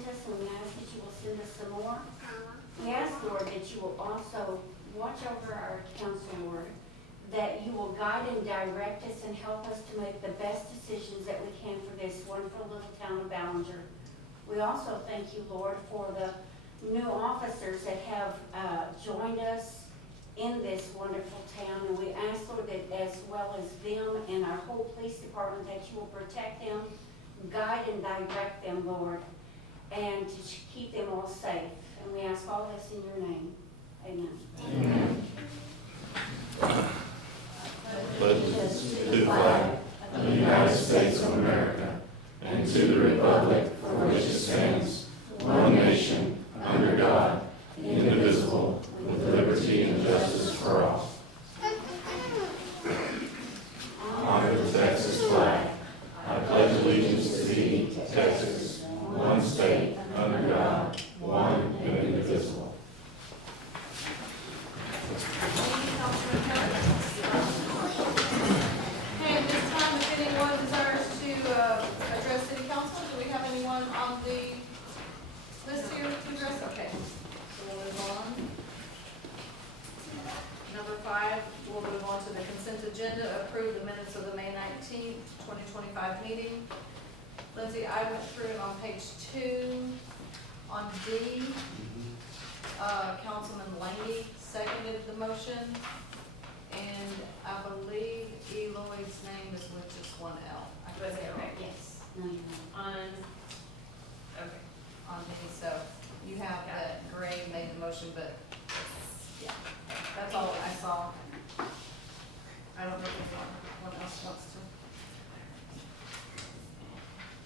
sent us, and we ask that you will send us some more. We ask, Lord, that you will also watch over our council, Lord, that you will guide and direct us and help us to make the best decisions that we can for this wonderful little town of Ballinger. We also thank you, Lord, for the new officers that have joined us in this wonderful town. And we ask, Lord, that as well as them and our whole police department, that you will protect them, guide and direct them, Lord, and to keep them all safe. And we ask all this in your name. Amen. Amen. Allegiance to the flag of the United States of America and to the republic for which it stands, one nation, under God, indivisible, with liberty and justice for all. Honor the Texas flag. I pledge allegiance to thee, Texas, one state, under God, one and indivisible. Okay, at this time, if anyone desires to address city council, do we have anyone on the list here to address? Okay, so we'll move on. Number 5, we'll move on to the consent agenda, approve the minutes of the May 19th, 2025 meeting. Lindsay, I went through it on page 2. On D, Councilman Langy seconded the motion, and I believe Eloyd's name is with just one L. I could say it right. Yes. No, you're not. Okay, on D, so you have that Gray made the motion, but, yeah, that's all I saw. I don't know if anyone else wants to.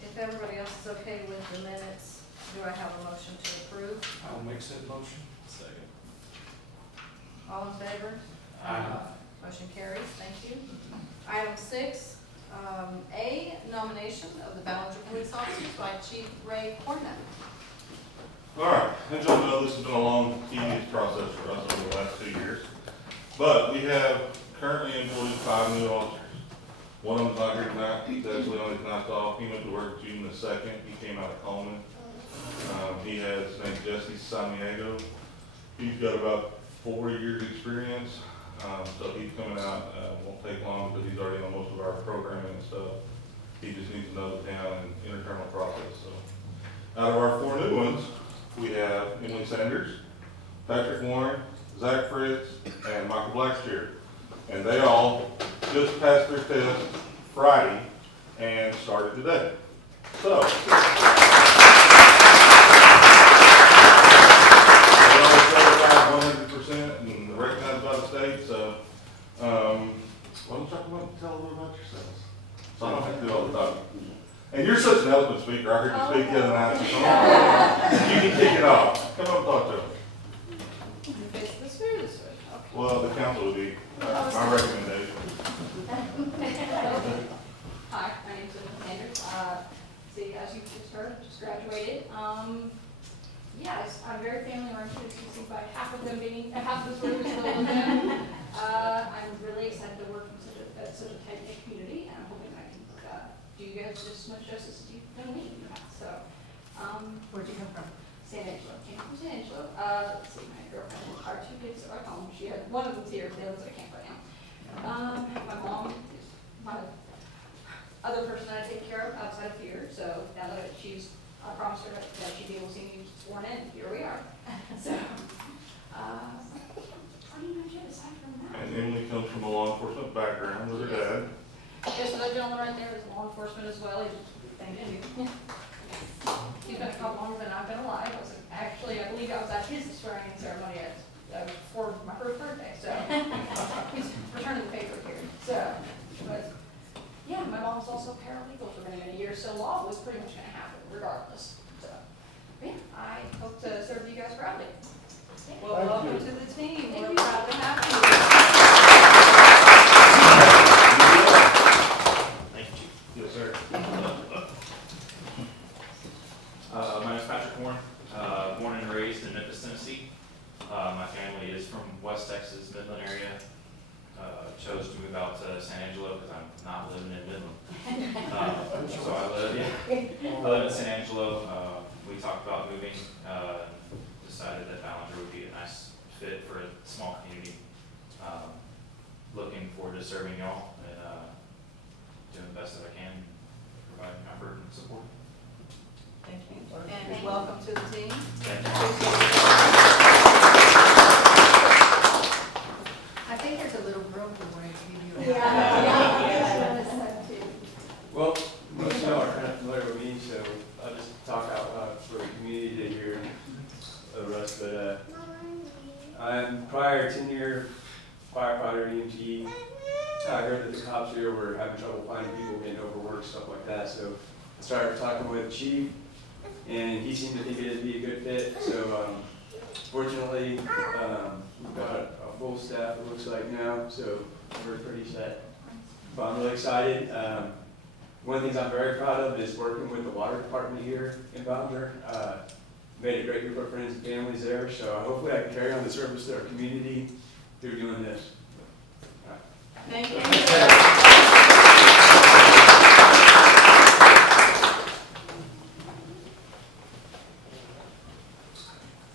If everybody else is okay with the minutes, do I have a motion to approve? I'll make said motion. Second. All in favor? Aye. Motion carries, thank you. Item 6, A, nomination of the Ballinger police officers by Chief Ray Cornett. All right, as y'all know, this has been a long, tedious process for us over the last 2 years. But we have currently employed 5 new officers. One of them's not here tonight, he's actually on his night off. He went to work June the 2nd, he came out of Coleman. He has, his name's Jesse Santiago. He's got about 4 years experience. So he's coming out, won't take long because he's already on most of our programming and stuff. He just needs to know the town and internal process, so. Out of our 4 new ones, we have Emily Sanders, Patrick Warren, Zach Fritz, and Michael Blackshear. And they all just passed their test Friday and started today. So, they all certified 100% and recognized by the state, so, why don't y'all tell a little about yourselves? So I don't have to do all the talking. And you're such an eloquent speaker, I heard you speak the other night, so come on. You can kick it off. Come up and talk to them. If it's this way or this way? Okay. Well, the council would be my recommendation. Hi, my name's Elizabeth Sanders. See, as you just heard, I just graduated. Yes, I'm very family oriented. You can see by half of this room is still with them. I'm really excited to work in such a tight-knit community, and I'm hoping I can do you guys just as much justice as you've done me in the past. So, Where'd you come from? San Angelo. Came from San Angelo. Let's see, my girlfriend, our 2 kids are home. She had one of them's here, the other's at camp right now. My mom is my other person that I take care of outside of here. So now that I promised her that she'd be able to see me sworn in. Here we are. So, pretty much it aside from that. And Emily comes from a law enforcement background with her dad. Yes, so that gentleman right there is law enforcement as well. Thank you. He's been a couple longer than I've been alive. I believe I was at his swearing in ceremony for my first birthday. So he's returning the paper here. So, but yeah, my mom's also paralegal for many, many years. So law was pretty much going to happen regardless. So yeah, I hope to serve you guys proudly. Well, welcome to the team. Thank We're you. proud to have you. Thank you, Chief. Yes, sir. My name is Patrick Warren, born and raised in Memphis, Tennessee. My family is from West Texas, Midland area. Chose to move out to San Angelo because I'm not living in Midland. So I live in San Angelo. We we talked about moving, decided that Ballinger would be a nice fit for a small community. Looking forward to serving y'all and, doing the best that I can, providing comfort and support. Thank you. And welcome to the team. I think there's a little girl who wanted to give you a. Well, most of y'all are kind of familiar with me, so I'll just talk out loud for the community to hear the rest. But I'm prior 10-year firefighter, EMT. I heard that the cops here were having trouble finding people, getting overworked, stuff like that. So I started talking with the chief, and he seemed to think it'd be a good fit. So fortunately, we've got a full staff, it looks like now, so we're pretty set. But I'm really excited. One of the things I'm very proud of is working with the water department here in Ballinger. Made a great group of friends and families there, so hopefully I can carry on the service to our community through doing this. Thank you.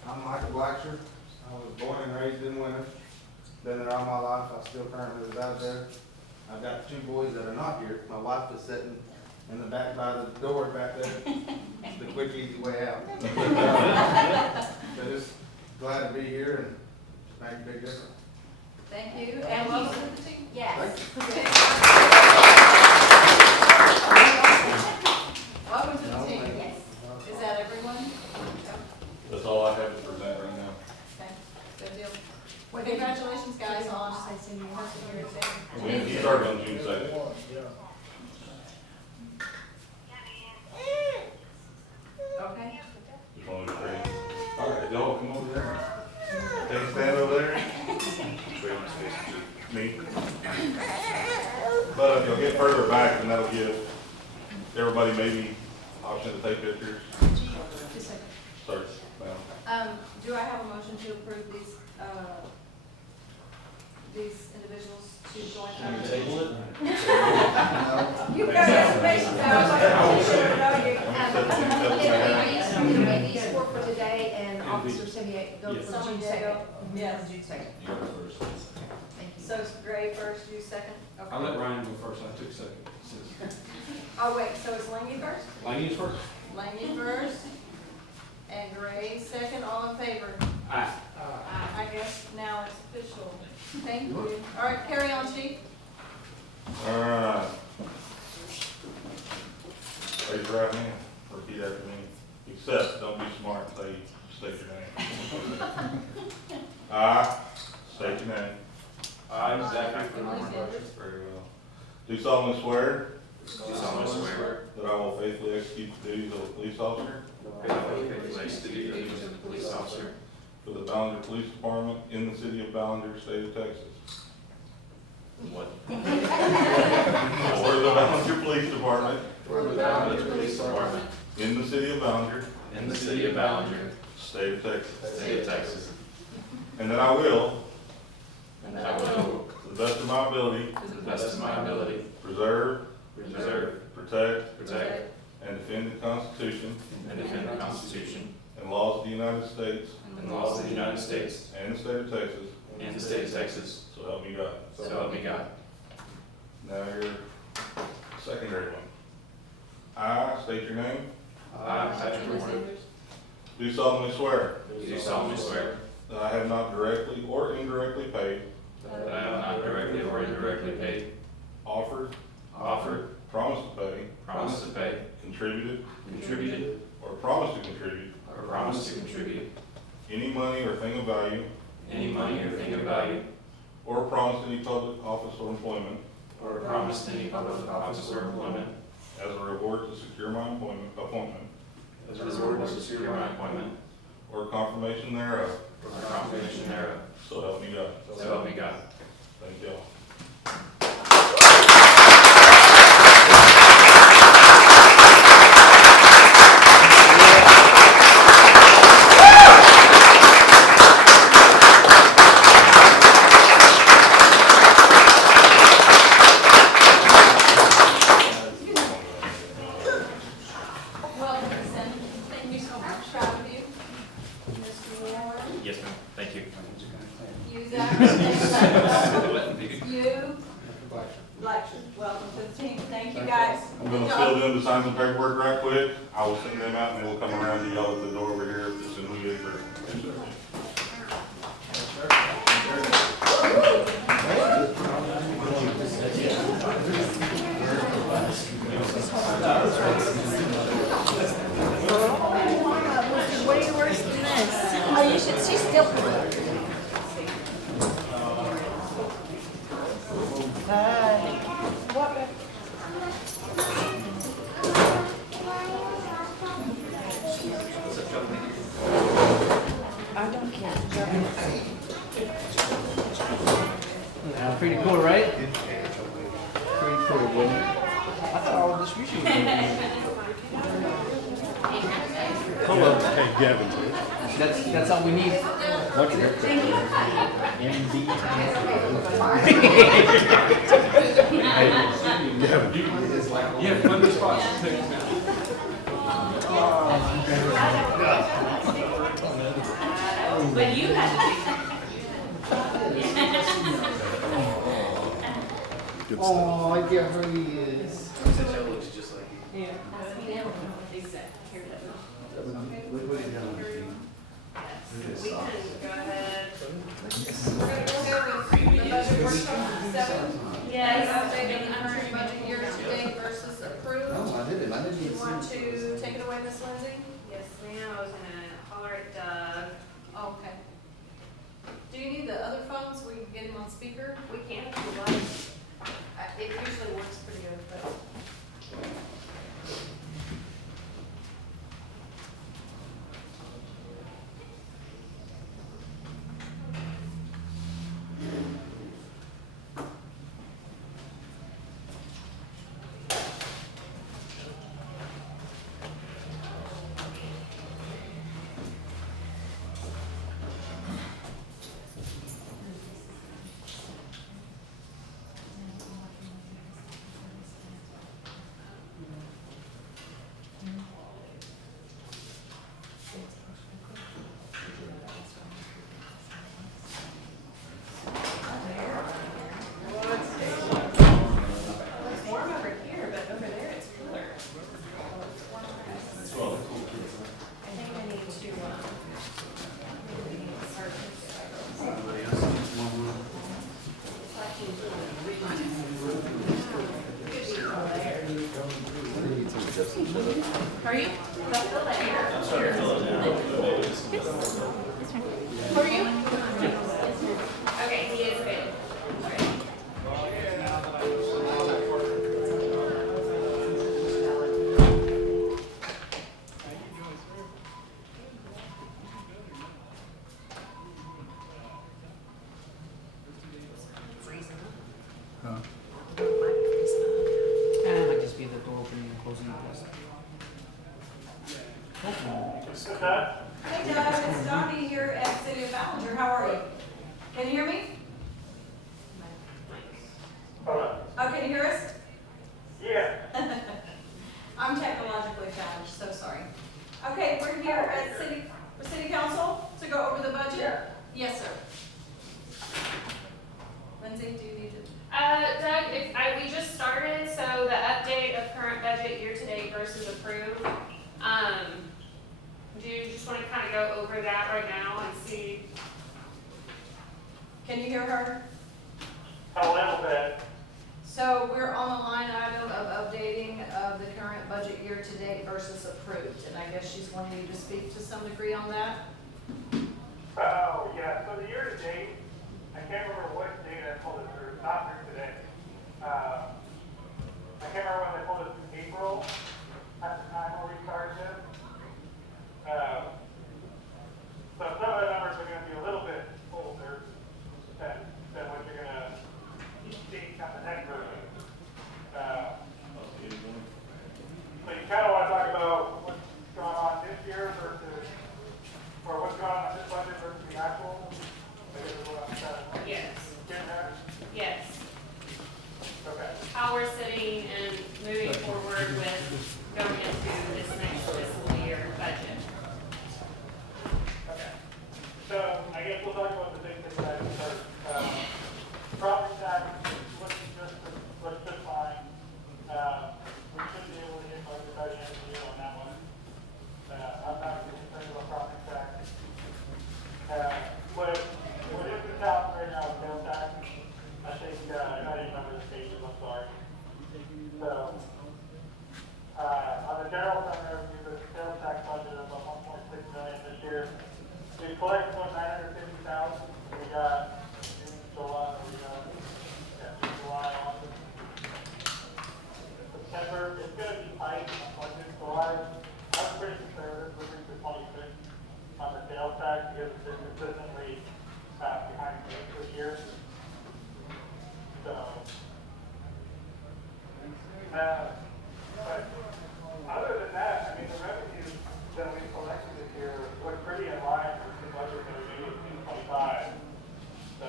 I'm Michael Blacksher. I was born and raised in Winter. Been there all my life. I still currently reside there. I've got 2 boys that are not here. My wife is sitting in the back by the door back there. The quick, easy way out. So just glad to be here and make a big difference. Thank you, and welcome to the team. Yes. Welcome to the team. Yes. Is that everyone? That's all I have to present right now. Okay, good deal. Well, congratulations, guys, on He started on June 2nd. Okay. Just wanted to say, all right, y'all come over there. Take a stand over there. Me. But if you'll get further back, then that'll give everybody maybe option to take pictures. Just a second. Start now. Do I have a motion to approve these individuals to join? Can we table it? You've got reservations, It'll be these 4 for today and Officer Cindy go Yes. for June 2nd. Yes. June 2nd. You go first. Thank you. So it's Gray first, you second? Okay. I'll let Ryan go first, I took second. Oh, wait, so it's Langy first? Langy's first. Langy first, and Gray second, all in favor? Aye. I guess now it's official. Thank you. All right, carry on, chief. All right. Raise your right hand, repeat after me. Except, don't be smart and say, state your name. I state your name. I'm Zachary from Very well. Do solemnly swear Do solemnly swear that I will faithfully execute the duties of a police officer that I will faithfully execute the duties of a police officer for the Ballinger Police Department in the city of Ballinger, state of Texas. what? For the Ballinger Police Department For the Ballinger Police Department in the city of Ballinger, in the city of Ballinger, state of Texas. state of Texas. And that I will, And that I will, to the best of my ability, to the best of my ability, preserve, preserve, protect, protect, and defend the Constitution and defend the Constitution and laws of the United States and laws of the United States and the state of Texas, and the state of Texas. so help me God. So help me God. Now your secondary one. I state your name. I, Patrick Warren, Do solemnly swear do solemnly swear that I have not directly or indirectly paid, that I have not directly or indirectly paid, offered, offered, promised to pay, promised to pay, contributed, contributed, or promised to contribute or promised to contribute any money or thing of value, any money or thing of value, or promised any public office or employment or promised any public office or employment as a reward to secure my appointment, as a reward to secure my appointment or confirmation thereof, or confirmation thereof. so help me God. So help me God. Thank y'all. Welcome, Cindy. Thank you so much. You, Blacksher, welcome to the team. Thank you, guys. I'm gonna Good fill job. them to sign some paperwork right quick. I will send them out and we'll come around to y'all at the door over here as soon as we get through. Way worse than this. Oh, you should, she's still. I don't care. Pretty cool, right? Pretty cool, boy. I thought all this was Hello. Hey, Gavin. That's all we need. What's your MD? Yeah, put the spots. But you had to Oh, I get who he is. We can go ahead. We're gonna go ahead with the budget workshop 7. Yes. Updating current budget year to date versus approved. I didn't You even want see. to take it away, Miss Lindsay? Yes, ma'am, I was gonna holler at Doug. Okay. Do you need the other phones? We can get him on speaker? We can if you like. It usually works pretty good, but. It's warm over here, but over there it's cooler. I think I need to, Are you? I'm sorry, fill it in. Who are you? okay, he is good. It might just be the door opening and closing. Hey Doug, it's Dottie here at City of Ballinger. How are you? Can you hear me? Oh, can you hear us? Yeah. I'm technologically challenged, so sorry. Okay, we're here at City Council to go over the budget? Yes, sir. Lindsay, do you need to? Doug, we just started, so the update of current budget year-to-date versus approved. Do you just wanna kinda go over that right now and see? Can you hear her? A little bit. So we're on the line item of updating of the current budget year to date versus approved, and I guess she's wanting you to speak to some degree on that? Oh, yeah, so the year to date, I can't remember what date I pulled it through, not through today. I can't remember when they pulled it through April, at the time when we started this. So some of the numbers are gonna be a little bit older than what you're gonna see on the next version. So you kinda wanna talk about what's going on this year versus, or what's going on in this budget versus the actual? I guess is what I'm trying to Yes. get at. Yes. Okay. How we're sitting and moving forward with going into this next fiscal years, it's been consistently, behind this year. So, but other than that, I mean, the revenues that we collected this year look pretty in line with the budget that we made in 25. So,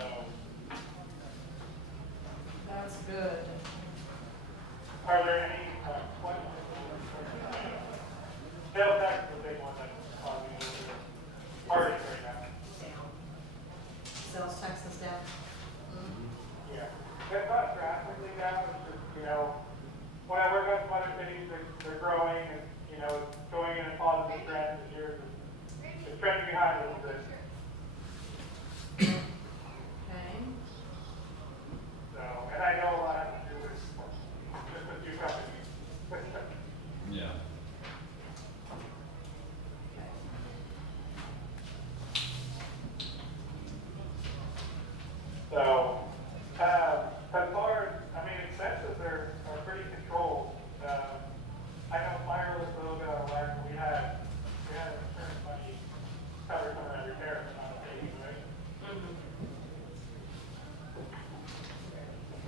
That's good. are there any, questions? Sales tax is a big one that's causing a little bit of heartache right now. Sales tax is down. Yeah, it's not drastically down, it's just, you know, when I work on some other cities, they're growing and, you know, it's going in a positive trend this year. It's trending behind a little bit. Okay. So, and I know a lot has to do with just a few companies. Yeah. So, as far as, I mean, expenses are pretty controlled. I know fire was a little bit out of whack, but we had insurance money cover some of that repair, if I'm not mistaken, right?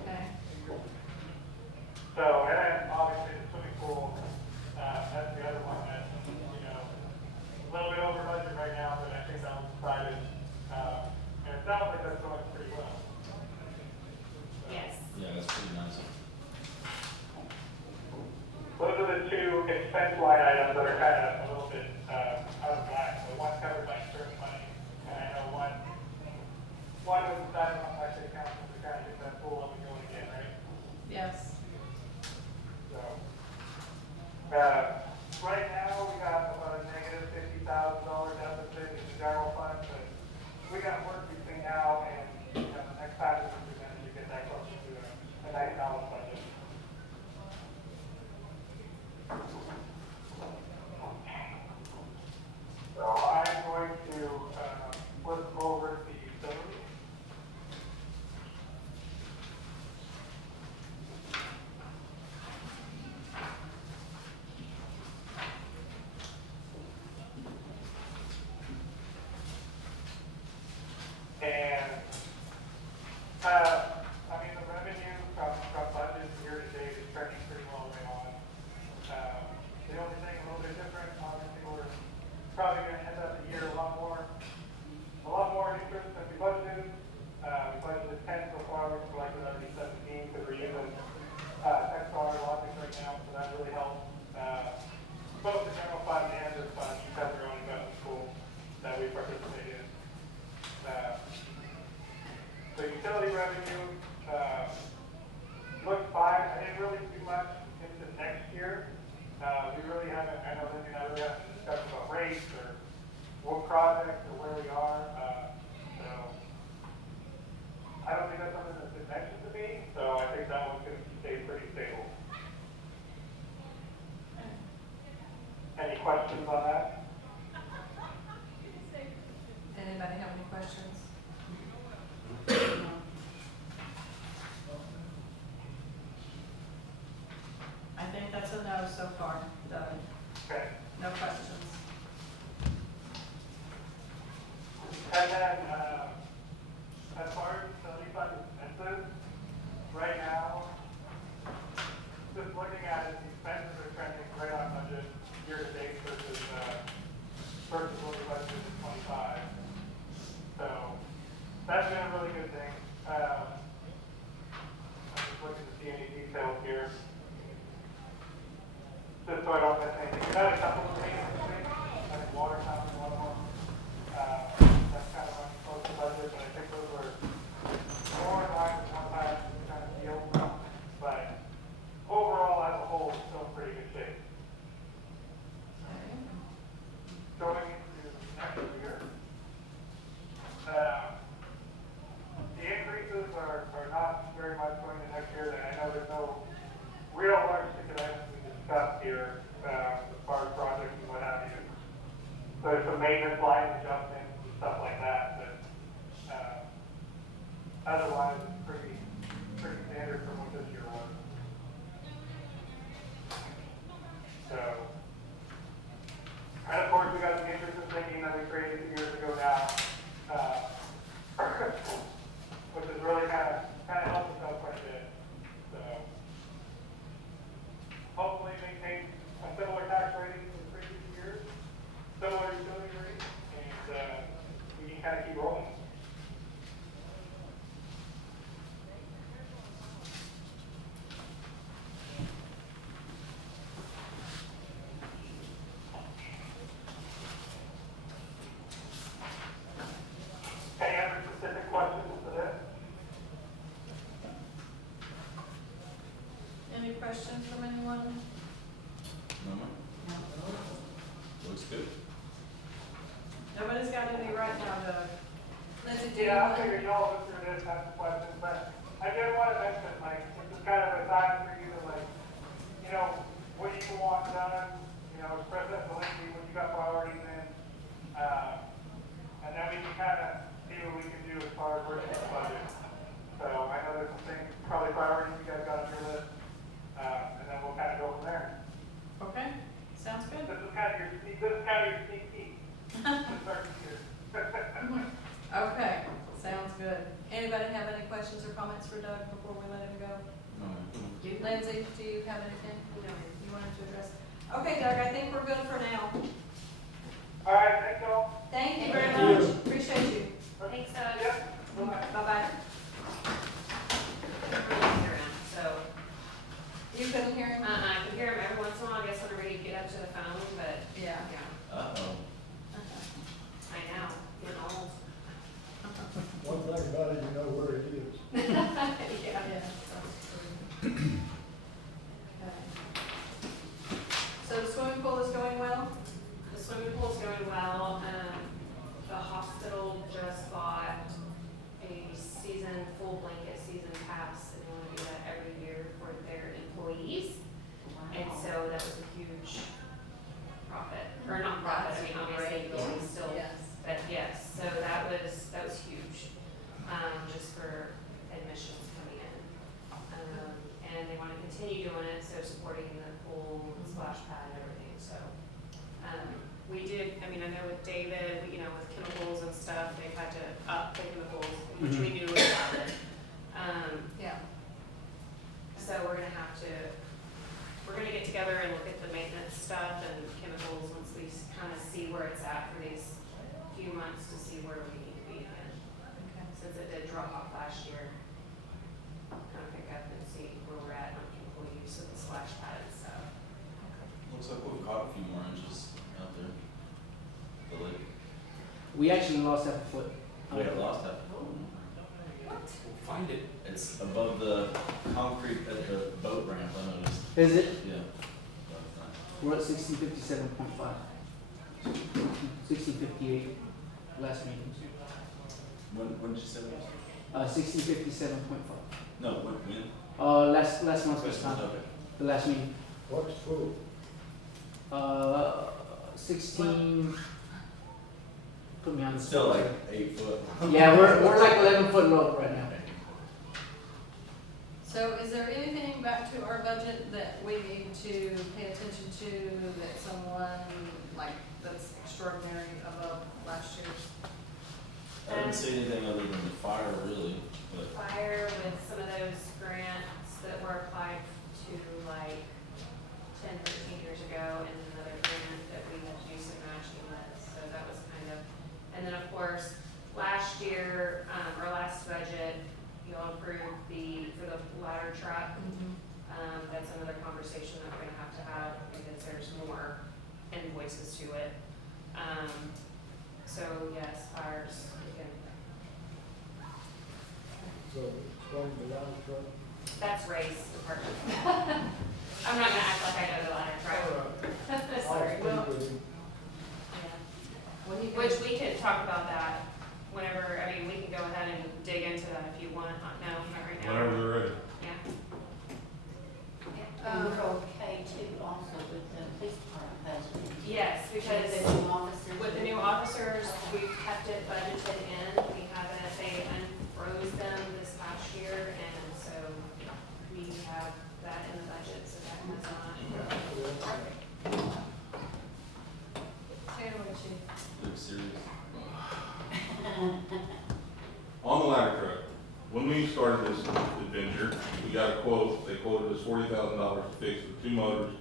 Okay. So, and then obviously the swimming pool, that's the other one that, you know, a little bit over budget right now, but I think that was decided, and it sounds like that's going pretty well. Yes. Yeah, that's pretty nice. Those are the two expense line items that are kind of a little bit, out of whack. So one's covered by insurance money, and I know one was decided on by city council to kind of get that pool up and going again, right? Yes. So, right now, we got about a negative $50,000 deficit in the general fund, but we got work between now and, you know, the next time we present to get that closer to a nice balanced budget. So I'm going to, flip over the utility. And, I mean, the revenue from budget year to date is trending pretty well right on. The only thing a little bit different, obviously, we're probably gonna end up the year a lot more interest than we budgeted. We budgeted 10 so far, we've collected already 17, because we're using, Texar Logic right now, so that really helps. Both the general fund and this fund, each have their own investment pool that we participate in. The utility revenue, looks fine. I didn't really do much into next year. We really haven't, I know Lindsay and I really haven't discussed about rates or what projects or where we are. So I don't think that's something that's been mentioned to me, so I think that one's gonna stay pretty stable. Any questions on that? Anybody have any questions? I think that's a no so far, Doug. Okay. No questions. And then, as far as utility fund expenses, right now, just looking at it, the expenses are trending right on budget year to date versus what we budgeted in 25. So, that's been a really good thing. I'm just looking to see any details here. Just so I don't miss anything. We've had a couple of meetings this week. I think water tower is one of them. That's kind of running close Nobody's got any right now, Doug. Lindsay, do you Yeah, I want to? figured y'all go through this, ask questions, but I did want to mention, like, this is kind of a time for you to, like, you know, what you want done, you know, express that to Lindsay, what you got priorities in, and then we can kind of see what we can do as far as working the budget. So I know there's some things, probably priorities you guys got on your list, and then we'll kind of go from there. Okay, sounds good. This is kind of your sneak peek. To start the year. Okay, sounds good. Anybody have any questions or comments for Doug before we let him go? Lindsay, do you have anything you wanted to address? Okay, Doug, I think we're good for now. All right, thanks y'all. Thank you very Thank much. Appreciate you. Thanks, Doug. Yep. Bye-bye. Bye-bye. So, You couldn't hear him? I can hear him every once in a while, I guess whenever you get up to the phone, but, Yeah. yeah, Uh-oh. I know, getting old. One thing about it, you know where it is. Yeah. Yes, that's true. Okay. So the swimming pool is going well? The swimming pool's going well, the hospital just bought a full blanket season pass, and they wanna do that every year for their employees. And so that was a huge profit, or not profit, I mean, obviously, it's still, Yes. but yes, so that was huge, just for admissions coming in. And they wanna continue doing it, so supporting the pool, and splash pad and everything, so. We did, I mean, I know with David, you know, with chemicals and stuff, they've had to up the chemicals, which we knew was valid. Yeah. So we're gonna get together and look at the maintenance stuff and chemicals once we kind of see where it's at for these few months to see where we need to be again. Okay. Since it did drop off last year, kind of pick up and see where we're at on chemical use of the splash pad and stuff. Looks like we've caught a few more inches out there. The lake. We actually lost half a foot. We have lost that. We'll find it. It's above the concrete at the boat ramp, I noticed. Is it? Yeah. We're at 1657.5. 1658 last meeting. When did you say that? 1657.5. No, when? Last month was time. Okay. The last meeting. What's full? 16. Put me on the Still spot. like 8 foot. Yeah, we're like 11 foot low right now. So is there anything back to our budget that we need to pay attention to, that someone, like, that's extraordinary above last year's? I didn't see anything other than the fire really, but Fire with some of those grants that were applied to like 10, 13 years ago, and then another grant that we had to do some matching with, so that was kind of, and then of course, last year, or last budget, you all approved for the ladder truck. That's another conversation that we're gonna have because there's more invoices to it. So yes, ours, we can, So, from the ladder truck? that's Ray's department. I'm not gonna act like I know the ladder truck. Sorry. I'll speak with him. Yeah. Which we can talk about that whenever, I mean, we can go ahead and dig into that if you want. No, not right now. Whenever they're ready. Yeah. And we're okay too also with the police department budget. Yes, because With the new officers. with the new officers, we've kept it budgeted in. We haven't, they unfroze them this past year, and so we have that in the budget, so that has not. Tanner, what you? looks serious. On the ladder truck, when we started this adventure, we got a quote, they quoted us $40,000 to fix the 2 motors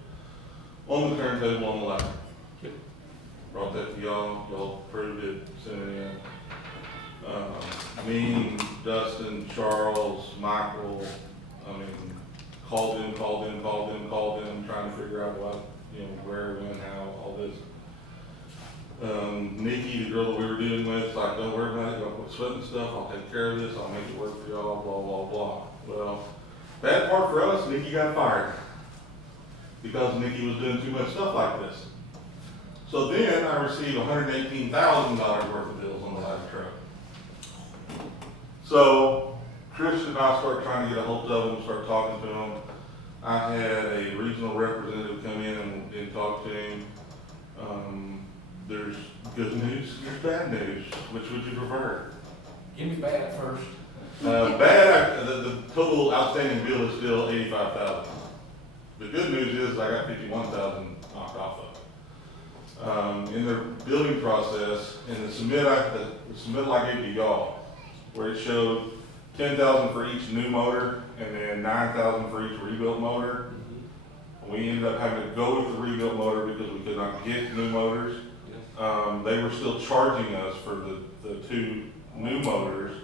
on the turntable on the ladder. Brought that to y'all approved it, sent it in. Me, Dustin, Charles, Michael, I mean, called in, trying to figure out what, where, when, how, all this. Nikki, the girl that we were dealing with, like, don't worry about it, y'all quit sweating stuff, I'll take care of this, I'll make it work for y'all, blah, blah, blah. Well, bad part for us, Nikki got fired. Because Nikki was doing too much stuff like this. So then I received $118,000 worth of bills on the ladder truck. So Trish and I start trying to get a hold of them, start talking to them. I had a regional representative come in and talk to him. There's good news, there's bad news. Which would you prefer? Give me bad first. The total outstanding bill is still $85,000. The good news is I got $51,000 knocked off of it. In the billing process, in the submittal I gave to y'all, where it showed $10,000 for each new motor and then $9,000 for each rebuilt motor. We ended up having to go with the rebuilt motor because we could not get new motors. They were still charging us for the two new motors.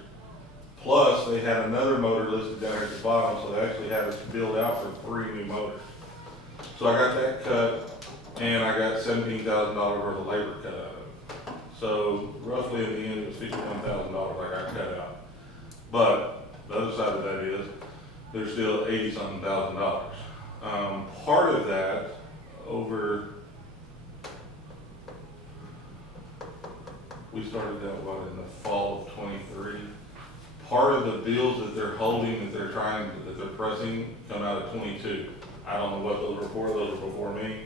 Plus, they had another motor listed down here at the bottom, so they actually had us billed out for 3 new motors. So I got that cut, and I got $17,000 worth of labor cut out of it. So roughly in the end, it was $51,000 I got cut out. But the other side of that is, there's still $80-something thousand. Part of that, we started that, in the fall of '23. Part of the bills that they're holding, that they're pressing, come out of '22. I don't know what those were for, those were before me.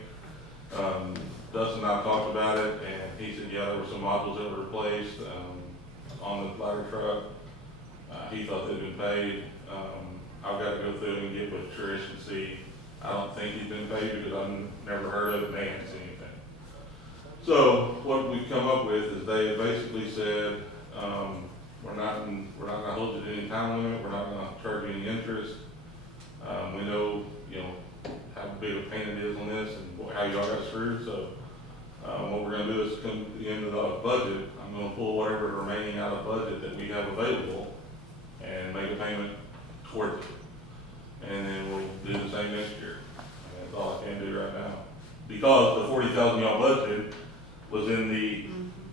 Dustin and I talked about it, and he said, yeah, there were some modules that were replaced, on the ladder truck. He thought they'd been paid. I've got to go through and get with Trish and see. I don't think he's been paid because I've never heard of it, and they haven't seen anything. So what we've come up with is they basically said, we're not gonna hold you to any time limit, we're not gonna charge you any interest. We know, how big a pain it is on this and how y'all got screwed, so, what we're gonna do is come to the end of the budget, I'm gonna pull whatever remaining out of budget that we have available and make a payment towards it. And then we'll do the same next year. And that's all I can do right now. Because the $40,000 y'all budgeted was in the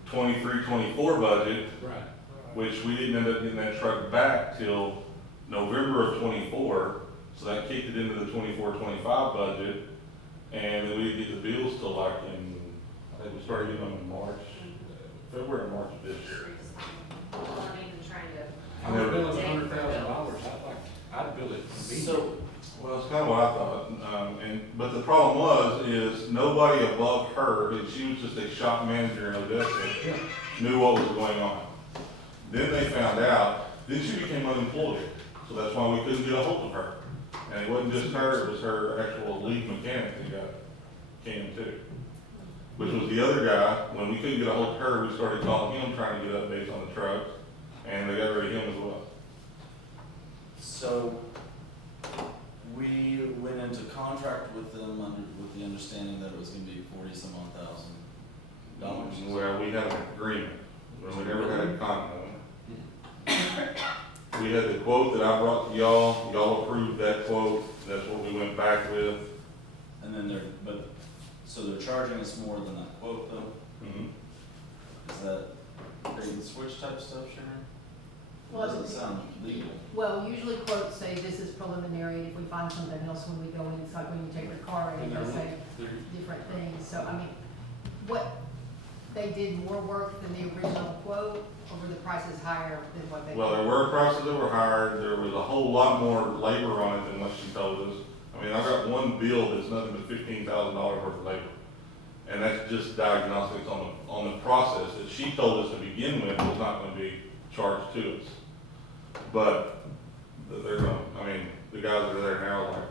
23-24 budget. Right. Which we didn't end up getting that truck back till November of '24, so that kicked it into the 24-25 budget, and then we didn't get the bills till I think we started getting them in February or March of this year. Well, I'm even trying to. I would bill it $100,000, I'd bill it immediately. Well, it's kind of what I thought, but the problem is nobody above her, and she was just a shop manager in Odessa, knew what was going on. Then they found out, then she became unemployed, so that's why we couldn't get a hold of her. And it wasn't just her, it was her actual lead mechanic that got canned too. Which was the other guy, when we couldn't get a hold of her, we started calling him, trying to get updates on the trucks, and they got rid of him as well. So, we went into contract with them with the understanding that it was gonna be $40-some-odd thousand. Well, we had an agreement, but we never had a contract. We had the quote that I brought to y'all approved that quote, that's what we went back with. And then so they're charging us more than that quote though? Is that bait and switch type stuff, Sharon? Well, Doesn't sound legal. Well, usually quotes say this is preliminary, and if we find something else when we go in, it's like when you take your car in, they say different things. So, I mean, what, they did more work than the original quote, or were the prices higher than what they? Well, there were prices that were higher, there was a whole lot more labor on it than what she told us. I mean, I got one bill that's nothing but $15,000 worth of labor. And that's just diagnostics on the process that she told us to begin with was not gonna be charged to us. But they're the guys that are there now are like,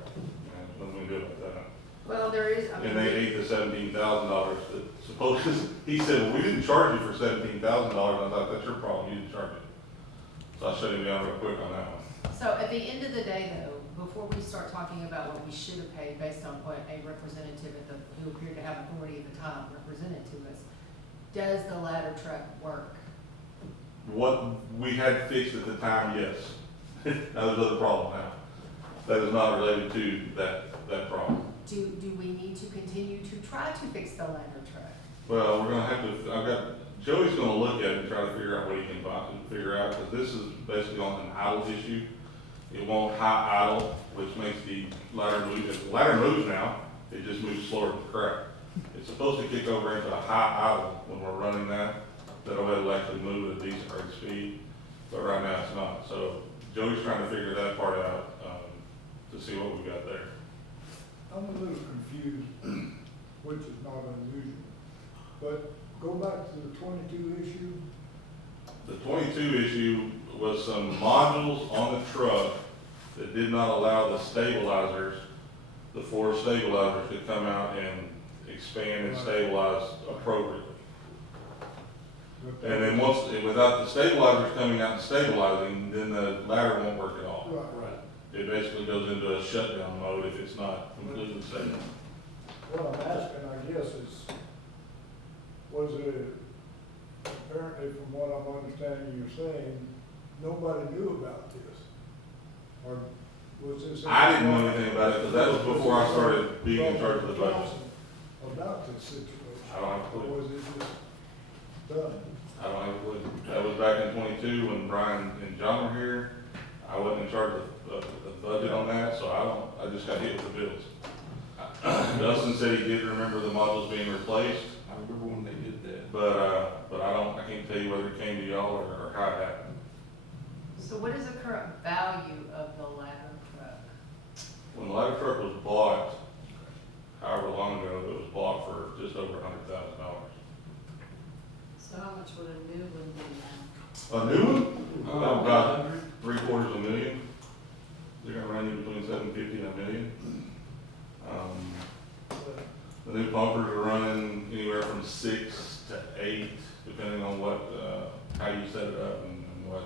what do we do about that? Well, there is, I mean. And they ate the $17,000 that supposedly, he said, well, we didn't charge you for $17,000. I thought, that's your problem, you didn't charge it. So I shut him down real quick on that one. So at the end of the day though, before we start talking about what we should have paid based on what a representative who appeared to have authority at the time represented to us, does the ladder truck work? What we had fixed at the time, yes. That was the problem now. That is not related to that problem. Do we need to continue to try to fix the ladder truck? Well, we're gonna have to, Joey's gonna look at it and try to figure out what he can figure out, because this is basically on an idle issue. It won't high idle, which makes the ladder move. If the ladder moves now, it just moves slower than crap. It's supposed to kick over into a high idle when we're running that, that'll it'll actually move at a decent rate of speed, but right now it's not. So Joey's trying to figure that part out, to see what we got there. I'm a little confused, which is not unusual, but go back to the 22 issue. The 22 issue was some modules on the truck that did not allow the stabilizers, the four stabilizers to come out and expand and stabilize appropriately. And then without the stabilizers coming out and stabilizing, then the ladder won't work at all. Right. It basically goes into a shutdown mode if it's not completely stable. What I'm asking, I guess, is, was it, apparently from what I'm understanding you're saying, nobody knew about this? Or was this? I didn't know anything about it, because that was before I started being in charge of the budget. About this situation? I don't have a Or clue. was it just done? I don't have a clue. That was back in 22 when Brian and John were here. I wasn't in charge of the budget on that, so I just got hit with the bills. Dustin said he did remember the modules being replaced. I remember when they did that. But I can't tell you whether it came to y'all or how it happened. So what is the current value of the ladder truck? When the ladder truck was bought, however long ago, it was bought for just over $100,000. So how much would a new one be now? A new one? About $750,000. They're gonna run you between $750,000 and $1 million. The new pumpers are running anywhere from 6 to 8, depending on what, how you set it up and what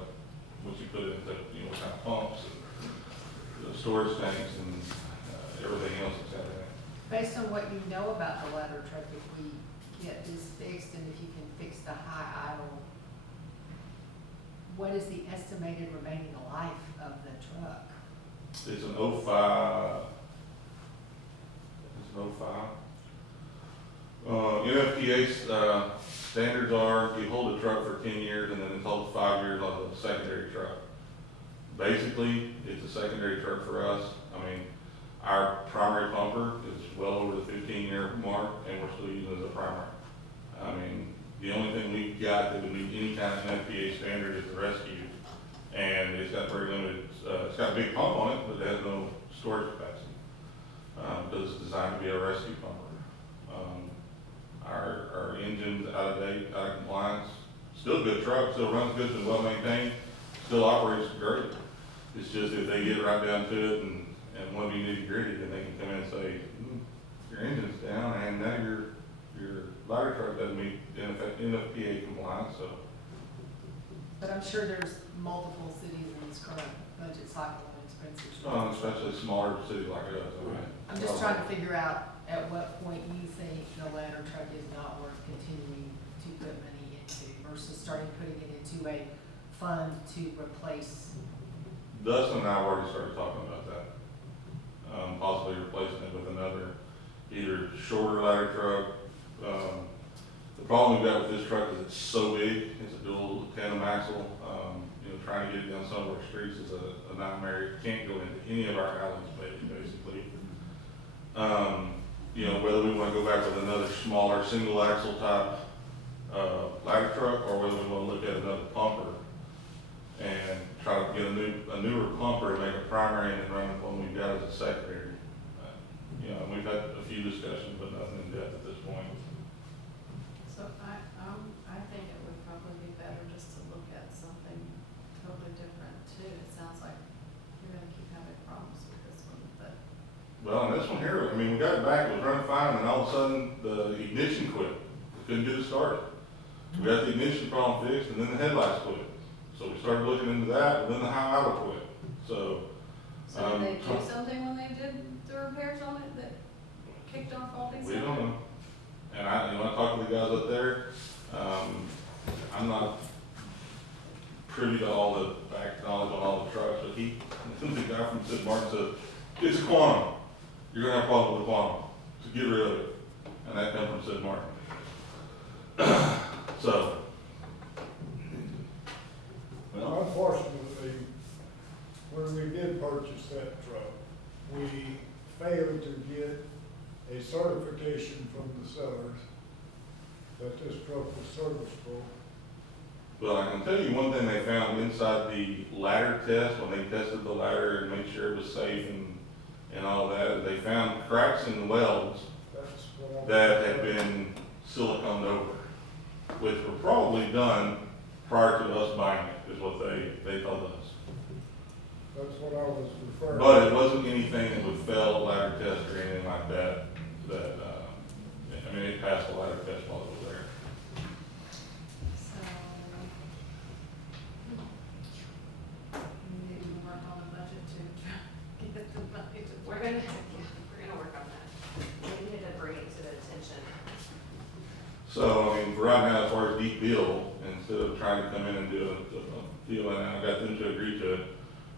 you put into, what kind of pumps and the storage tanks and everything else that's got in it. Based on what you know about the ladder truck, if we get this fixed and if you can fix the high idle, what is the estimated remaining life of the truck? It's an 05. It's an 05. NFPA standards are you hold a truck for 10 years and then it's held 5 years on the secondary truck. Basically, it's a secondary truck for us. I mean, our primary pumper is well over the 15-year mark and we're still using it as a primary. I mean, the only thing we've got that would meet any kind of NFPA standard is the rescue. And it's got very limited, it's got a big pump on it, but it has no storage capacity. Because it's designed to be a rescue pumper. Our engine's out of date, out of compliance. Still a good truck, still runs good, and well maintained, still operates great. It's just if they get right down to it and want to be nitty gritty, then they can come in and say, your engine's down and now your ladder truck doesn't meet NFPA compliance, so. But I'm sure there's multiple cities in this current budget cycle and expenses. Especially a smaller city like us. I mean, I'm just trying to figure out at what point you think the ladder truck is not worth continuing to put money into versus starting putting it into a fund to replace. Dustin and I have already started talking about that. Possibly replacing it with another, either shorter ladder truck. The problem we've got with this truck is it's so big, it's a dual tandem axle. Trying to get it down some of our streets is a nightmare. It can't go into any of our alleys, basically. Whether we want to go back with another smaller single axle type ladder truck, or whether we want to look at another pumper and try to get a newer pumper and make a primary and then run the one we've got as a secondary. We've had a few discussions, but nothing in depth at this point. So I think it would probably be better just to look at something totally different too. It sounds like you're gonna keep having problems with this one, but. Well, and this one here, I mean, we got it back, it was running fine, and all of a sudden, the ignition quit. We couldn't get it started. We got the ignition problem fixed, and then the headlights quit. So we started looking into that, and then the high idle quit. So, So did they do something when they did the repairs on it that kicked off all these? we don't know. And I talked to the guys up there, I'm not privy to all the back knowledge on all the trucks, but the guy from Sid Martin said, it's a Quantum. You're gonna have a problem with the Quantum, so get rid of it. And that comes from Sid Martin. So. Well, Unfortunately, when we did purchase that truck, we failed to get a certification from the sellers that this truck was serviceable. But I can tell you one thing they found inside the ladder test, when they tested the ladder and made sure it was safe and all that, they found cracks in the welds That's what I'm. that had been siliconed over, which were probably done prior to us buying it, is what they told us. That's what I was referring to. But it wasn't anything that would fail a ladder test or anything like that, I mean, it passed the ladder test while it was there. So. We need to work on the budget to get the money to. We're gonna work on that. We need to bring it to the attention. So, I mean, for right now, as far as deep bill, instead of trying to come in and do a deal, and I got them to agree to it,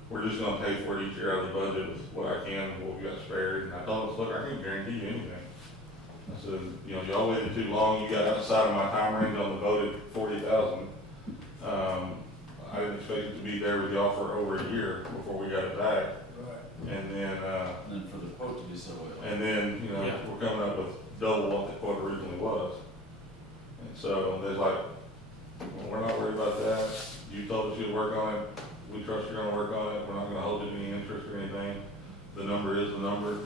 we're just gonna pay for it each year out of the budget with what I can, what we got spared, and I told us, look, I can't guarantee you anything. I said, you know, y'all waited too long, you got outside of my time range on the voted 40,000. I didn't expect it to be there with y'all for over a year before we got it back, Right. and then, And then for the quote to be so low. and then, you know, Yeah. we're coming up with double what the quote originally was. And so they're like, well, we're not worried about that. You told us you'd work on it. We trust you're gonna work on it. We're not gonna hold it any interest or anything. The number is the number.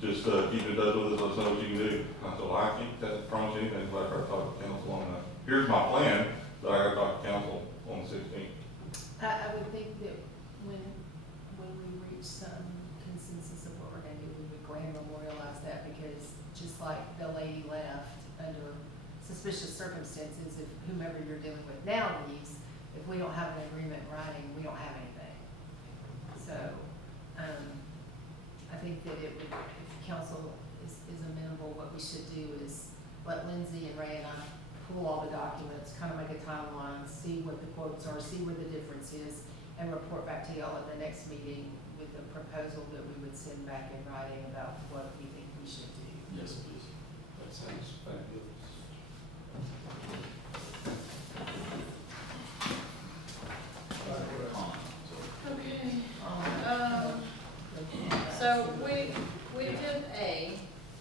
Just, keep in touch with us, let us know what you can do. I said, well, I can't promise you anything until I try to talk to council on that. Here's my plan, but I gotta talk to council on the 16th. I would think that when we reach some consensus of what we're gonna do, we would grand memorialize that, because just like the lady left under suspicious circumstances, if whomever you're dealing with now leaves, if we don't have an agreement in writing, we don't have anything. So, I think that it would, if council is amenable, what we should do is let Lindsay and Ray and I pull all the documents, kind of make a timeline, see what the quotes are, see where the difference is, and report back to y'all at the next meeting with the proposal that we would send back in writing about what we think we should do. Yes, please. That sounds fabulous. Okay. Um, So we did A.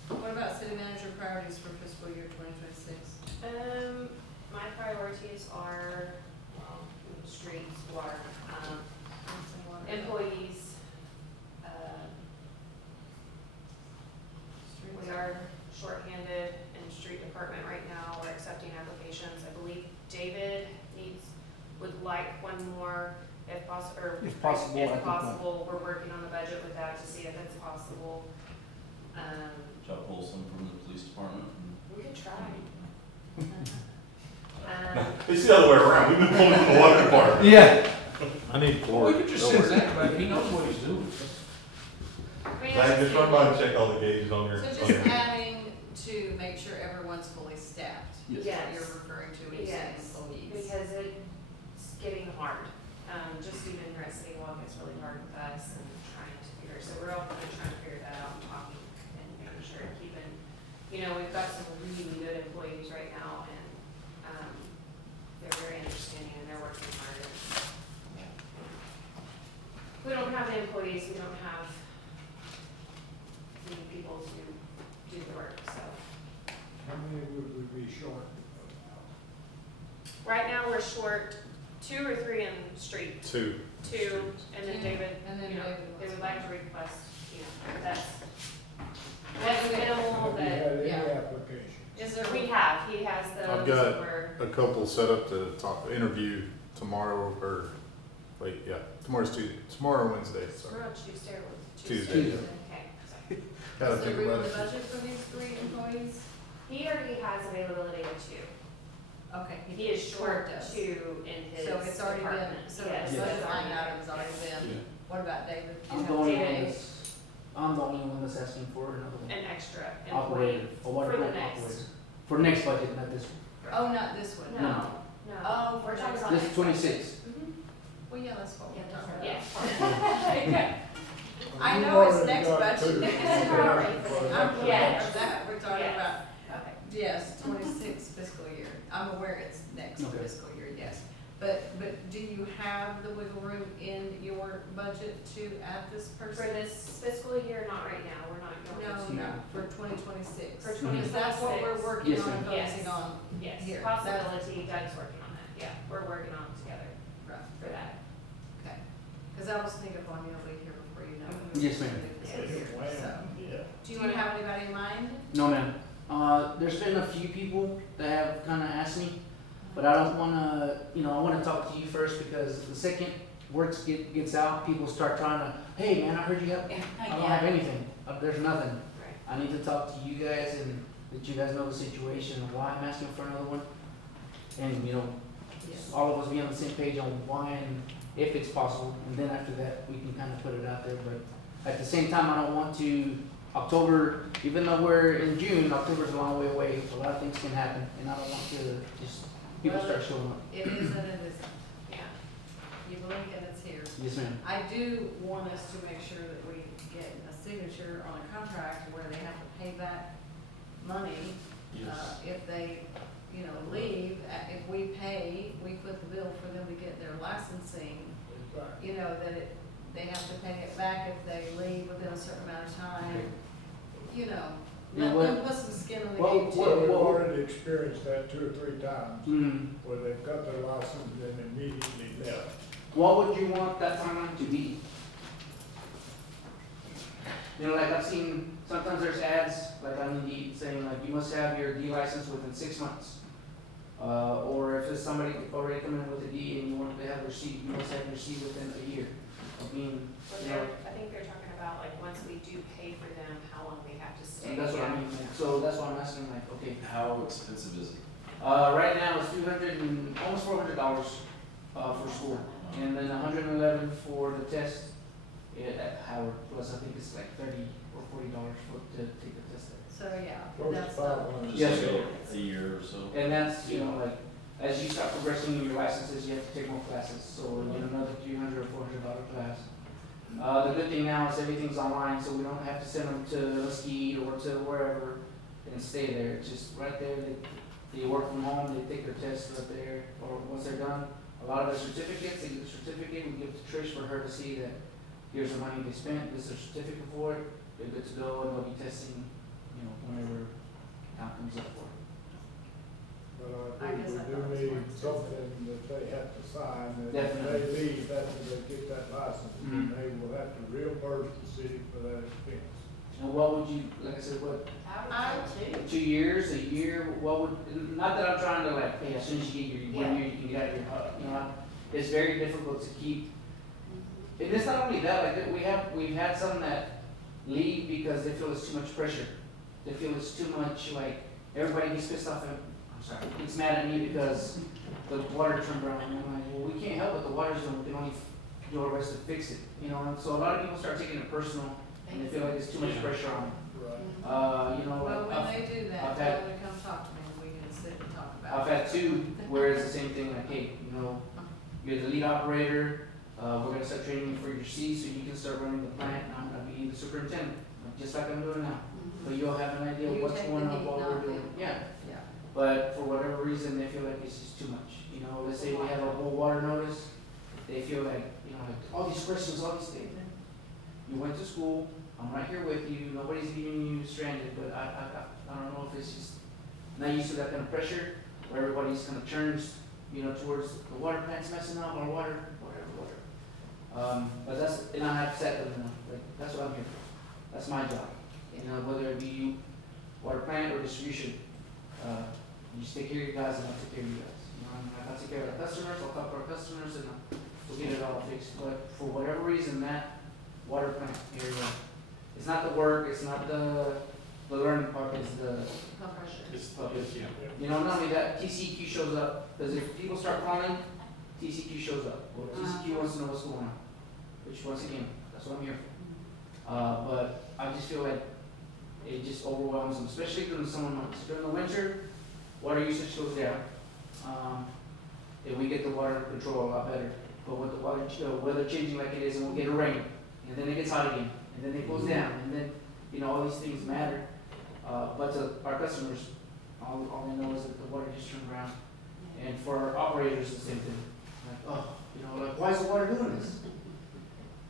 What about city manager priorities for fiscal year 2026? My priorities are, well, streets, water, employees. We are shorthanded in street department right now. We're accepting applications. I believe David would like one more if possible, or If possible, I if think possible. We're working on the budget with that to see if it's possible. Try to pull some from the police department. We could try. It's the other way around. We've been pulling from the water department. Yeah. I need We could just send Zach back, he knows what he's doing. Zach, just run by and check all the gauges on your. So just adding to make sure everyone's fully staffed. Is Yes. what you're referring to when you say Yes, employees. because it's getting hard. Just even here at City Walk, it's really hard with us and trying to figure, so we're all kind of trying to figure that out and talking and making sure keeping, we've got some really good employees right now and, they're very understanding and they're working hard. If we don't have the employees, we don't have the people to do the work, so. How many would we be short? Right now, we're short 2 or 3 in street. Two. 2, and then Two, David, and then you know, David they would wants like to request, that's Okay. minimal, Have you but had any yeah. applications? Is there? we have, he has those. I've got We're- a couple set up to talk, interview tomorrow, or, wait, yeah, tomorrow's Tuesday, tomorrow or Wednesday, We're sorry. on Tuesday or Tuesday. Tuesday. Okay, sorry. Gotta Is there think room about in the it. budget for these 3 employees? He already has availability of 2. Okay. He is short does. 2 in his So it's already been, department. so Yes, the it's budget line already- item's already been, what about David? I'm the only one David. I'm the only one that's asking for another one. An extra Operator, employee a water for the plant next. operator. For next budget, not this one. Oh, not this one? No, No. no. Oh, We're for talking next- about This next is 26. Mhm. Well, yeah, that's what Yeah, we're that's talking right. about. Yeah. I We've know it's already next got budget. 2. I'm aware Yes. of that, we're talking Yes. about, Okay. yes, 26 fiscal year. I'm aware it's next Okay. fiscal year, yes. But do you have the wiggle room in your budget to add this For person? this fiscal year, not right now, we're not going to. No, for 2026. For Because that's what we're 2026. working Yes, on and ma'am. Yes. focusing on. Yes, Here, possibility, Doug's working on that, yeah, we're working on it together Right. for that. Okay. Because that'll sneak up on you, it'll be here before you know it. Yes, ma'am. So, Yeah. do you have anybody in mind? No, ma'am. There's been a few people that have kind of asked me, but I don't want to, I want to talk to you first because the second words gets out, people start trying to, hey, man, I heard you have, I don't have anything. There's nothing. Right. I need to talk to you guys and let you guys know the situation and why I'm asking for another one. And, Yes. all of us be on the same page on why and if it's possible. And then after that, we can kind of put it out there. But at the same time, I don't want to, October, even though we're in June, October's a long way away. A lot of things can happen. And I don't want to just, people Well, start showing up. It is and it isn't. Yeah. You blink and it's here. Yes, ma'am. I do want us to make sure that we get a signature on a contract where they have to pay back money. If they, leave, if we pay, we foot the bill for them to get their licensing, that they have to pay it back if they leave within a certain amount of time. Let them put some skin in the Well, game well, too. We've already experienced that 2 or 3 times, Mm. where they've got their license and immediately left. What would you want that timeline to be? Like I've seen, sometimes there's ads, like on Indeed, saying like, you must have your D license within 6 months. Or if it's somebody already coming in with a D and you want to have their C, you must have your C within a year of being, But I think they're talking about like, once we do pay for them, how long we have to stay. and that's what I mean. So that's why I'm asking, like, okay, How expensive is it? right now it's almost $400 for school, and then $111 for the test at Howard. Plus, I think it's like $30 or $40 to take the test there. So, yeah, Close to that's, 500. Yes, Just sir. a year or so? And that's, like, as you start progressing in your licenses, you have to take more classes. So you get another $300 or $400 class. The good thing now is everything's online, so we don't have to send them to Mesquite or to wherever and stay there. It's just right there. They work from home, they take their tests right there, or once they're done, a lot of the certificates, they get the certificate, we give it to Trish for her to see that here's the money they spent, this is a certificate for it, they're good to go, and they'll be testing, whenever time comes up for it. But I I guess I think thought we it do was need something that they have to sign, that if Definitely. they leave after they get that license, then Mhm. they will have to reimburse the city for that expense. And what would you, like I said, what, I too. 2 years, a year, what would, not that I'm trying to like, hey, as soon as you get your 1 year, you can get out of your, it's very difficult to keep. And it's not only that, like, we've had some that leave because they feel it's too much pressure. They feel it's too much, like, everybody gets pissed off and, gets mad at me because the water turned brown. And I'm like, well, we can't help it, the water's doing, we can only do our best to fix it, And so a lot of people start taking it personal and they feel like it's too much pressure on them. Right. Well, when I've- they do that, I've tell had- them to come talk to me and we can sit and talk about I've it. had 2 where it's the same thing, like, hey, you're the lead operator, we're gonna start training you for your C so you can start running the plant, and I'm gonna be the superintendent, just like I'm doing now. But you'll have an idea of You what's take going the on heat, while not we're doing, them. yeah. Yeah. But for whatever reason, they feel like it's just too much, let's say we have a whole water notice, they feel like, like, all these questions, all these things. You went to school, I'm right here with you, nobody's leaving you stranded, but I don't know if it's just not used to that kind of pressure, where everybody's kind of turns, towards the water plant's messing up, our water, whatever. But and I have said to them, like, that's what I'm here for, that's my job, whether it be water plant or distribution, you just take care of your guys and I'll take care of you guys. I gotta take care of our customers, I'll talk to our customers and we'll get it all fixed, but for whatever reason, that water plant area, it's not the work, it's not the learning part, it's the, not only that, TCEQ shows up, because if people start calling, TCEQ shows up. Well, TCEQ wants to know what's going on, which once again, that's what I'm here for. But I just feel like it just overwhelms them, especially during the summer months. During the winter, water usage goes down. And we get the water control a lot better. But with the weather changing like it is, and we'll get a rain, and then it gets hot again, and then it goes down, and then, all these things matter. But to our customers, all they know is that the water just turned around. And for our operators, the same thing. oh, you know, like, why is the water doing this?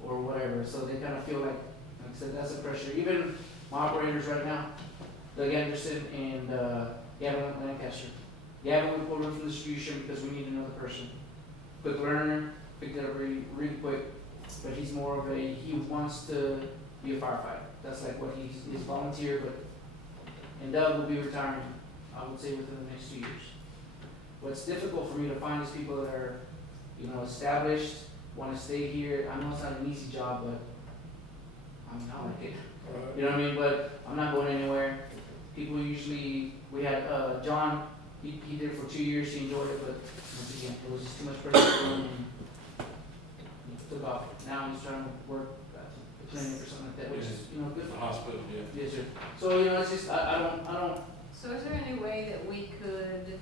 Or whatever, so they kind of feel like I said, that's the pressure. Even my operators right now, Doug Anderson and, Gavin Lancaster. Gavin, we pulled him from distribution because we need another person. Quick learner, picked it up really quick, but he's more of he wants to be a firefighter. That's like what he's volunteer, but, and Doug will be retiring, I would say within the next 2 years. What's difficult for me to find is people that are, you know, established, want to stay here. I know it's not an easy job, but I mean, I like it. You know what I mean? But I'm not going anywhere. People usually, we had, John, he did it for 2 years, he enjoyed it, but once again, it was just too much pressure for him and he took off. Now he's trying to work at a clinic or something like that, which is, you know, good for The him. hospital, yeah. Yes, sir. So, you know, it's just, I don't, So is there any way that we could,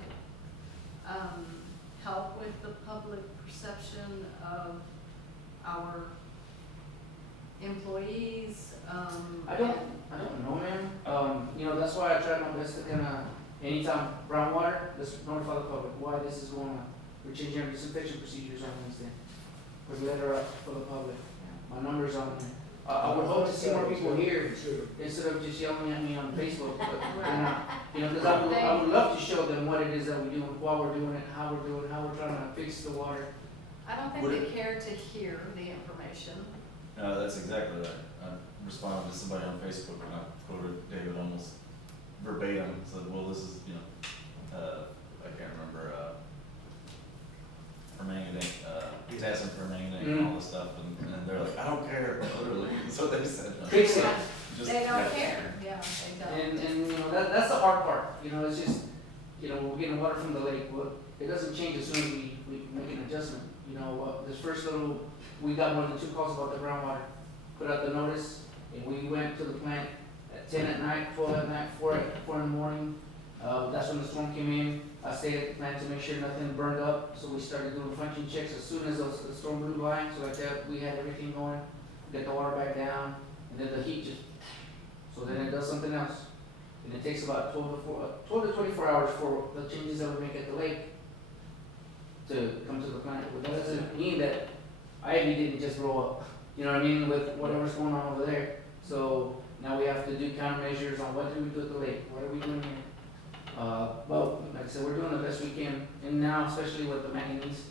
help with the public perception of our employees, I don't know, man. You know, that's why I try my best to kinda, anytime brown water, let's notify the public why this is going on. We're changing our disinfection procedures on Wednesday. Put a letter up for the public. My number's on there. I would hope to see more people here instead of just yelling at me on Facebook, but they're not. You know, because I would love to show them what it is that we do, why we're doing it, how we're doing it, how we're trying to fix the water. I don't think they care to hear the information. No, that's exactly right. I responded to somebody on Facebook and I quoted David almost verbatim, said, well, this is, you know, I can't remember, permanganate, he's asking for permanganate and all this stuff, and they're like, I don't care, literally, that's what they said. Fix it. Just- They don't yeah. care, yeah, they don't. And you know, that's the hard part. You know, it's just, you know, we're getting water from the lake. Well, it doesn't change as soon as we make an adjustment. You know, this first little, we got more than 2 calls about the groundwater. Put out the notice, and we went to the plant at 10 at night, 12 at night, 4 in the morning. That's when the storm came in. I stayed at the plant to make sure nothing burned up, so we started doing function checks as soon as the storm blew by. So like that, we had everything going, get the water back down, and then the heat just, so then it does something else. And it takes about 12 to 24 hours for the changes that we make at the lake to come to the plant. But that doesn't mean that Ivy didn't just grow up, you know what I mean, with whatever's going on over there. So now we have to do countermeasures on what do we do at the lake, what are we doing here? Well, like I said, we're doing the best we can, and now especially with the manganese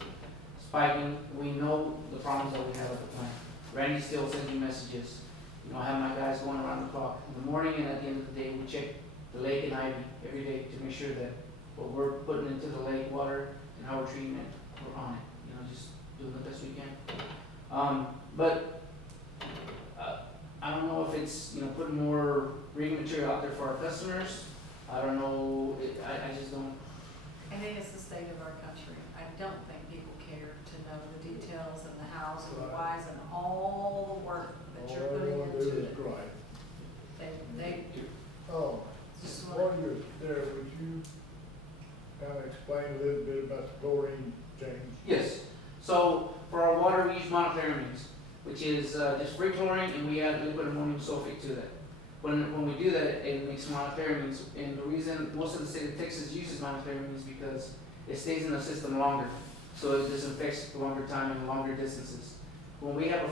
spiking, we know the problems that we have at the plant. Randy still sends me messages. You know, I have my guys going around the clock in the morning, and at the end of the day, we check the lake and Ivy every day to make sure that what we're putting into the lake water and how we're treating it, we're on it. You know, just doing the best we can. But I don't know if it's, you know, putting more reading material out there for our customers. I don't know, I just don't. I think it's the state of our country. I don't think people care to know the details and the hows and the whys and all the work that you're All they putting wanna do into is it. grind. They Oh, just while want, you're there, would you kind of explain a little bit about the chlorine change? Yes. So for our water, we use monochlorines, which is just free chlorine, and we add liquid ammonium sulfate to that. When we do that, it makes monochlorines, and the reason most of the state of Texas uses monochlorine is because it stays in the system longer, so it disinfects longer time and longer distances. When we have a